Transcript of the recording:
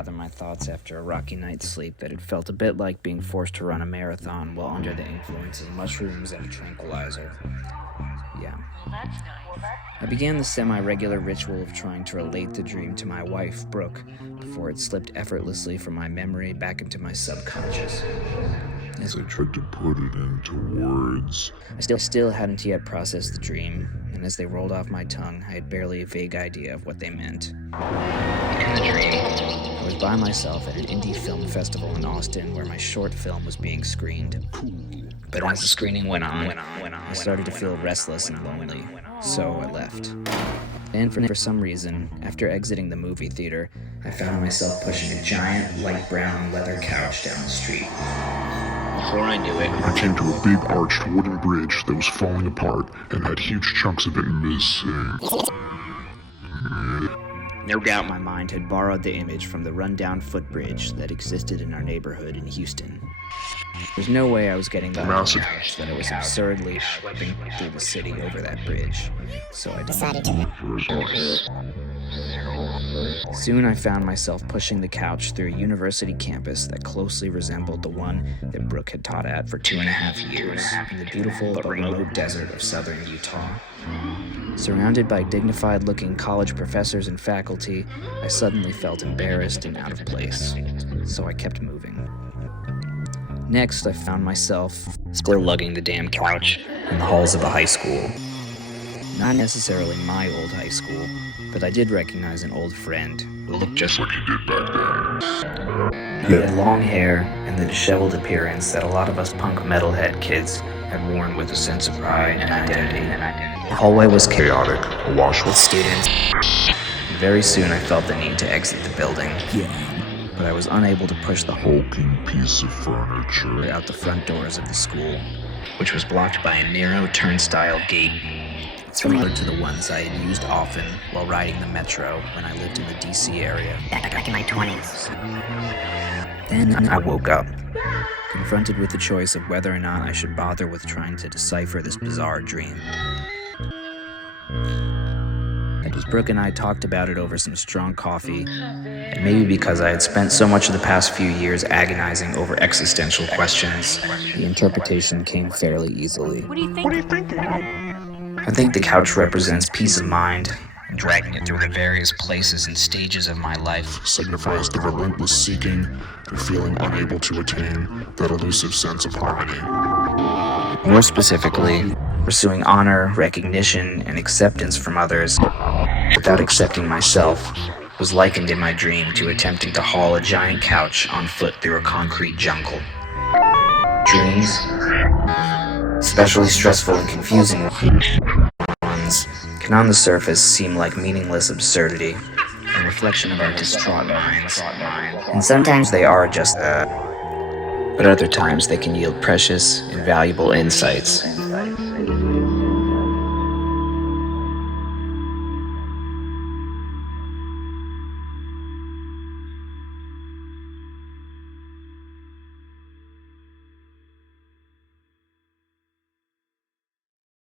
gather my thoughts after a rocky night's sleep that it felt a bit like being forced to run a marathon while under the influence of mushrooms and a tranquilizer. Yeah. I began the semi-regular ritual of trying to relate the dream to my wife, Brooke, before it slipped effortlessly from my memory back into my subconscious. As I tried to put it into words, I still hadn't yet processed the dream, and as they rolled off my tongue, I had barely a vague idea of what they meant. In the dream, I was by myself at an indie film festival in Austin where my short film was being screened. But as the screening went on, I started to feel restless and lonely, so I left. And for some reason, after exiting the movie theater, I found myself pushing a giant, light brown leather couch down the street. Before I knew it, I came to a big arched wooden bridge that was falling apart and had huge chunks of it missing. No doubt my mind had borrowed the image from the rundown footbridge that existed in our neighborhood in Houston. There's no way I was getting the Massive couch that I was absurdly schlepping through the city over that bridge, so I decided to. Soon I found myself pushing the couch through a university campus that closely resembled the one that Brooke had taught at for 2.5 years in the beautiful but remote desert of southern Utah. Surrounded by dignified-looking college professors and faculty, I suddenly felt embarrassed and out of place, so I kept moving. Next, I found myself still lugging the damn couch in the halls of a high school. Not necessarily my old high school, but I did recognize an old friend who looked just like he did back then. He had long hair and the disheveled appearance that a lot of us punk metalhead kids had worn with a sense of pride and identity. The hallway was chaotic, awash with students. And very soon I felt the need to exit the building. But I was unable to push the hulking piece of furniture out the front doors of the school, which was blocked by a narrow turnstile gate, similar to the ones I had used often while riding the metro when I lived in the DC area. Back in my 20s. Then I woke up, confronted with the choice of whether or not I should bother with trying to decipher this bizarre dream. As Brooke and I talked about it over some strong coffee, and maybe because I had spent so much of the past few years agonizing over existential questions, the interpretation came fairly easily. What do you think? I think the couch represents peace of mind, and dragging it through the various places and stages of my life signifies the relentless seeking and feeling unable to attain that elusive sense of harmony. More specifically, pursuing honor, recognition, and acceptance from others without accepting myself was likened in my dream to attempting to haul a giant couch on foot through a concrete jungle. Dreams, especially stressful and confusing ones, can on the surface seem like meaningless absurdity, a reflection of our distraught minds. And sometimes they are just that. But other times they can yield precious and valuable insights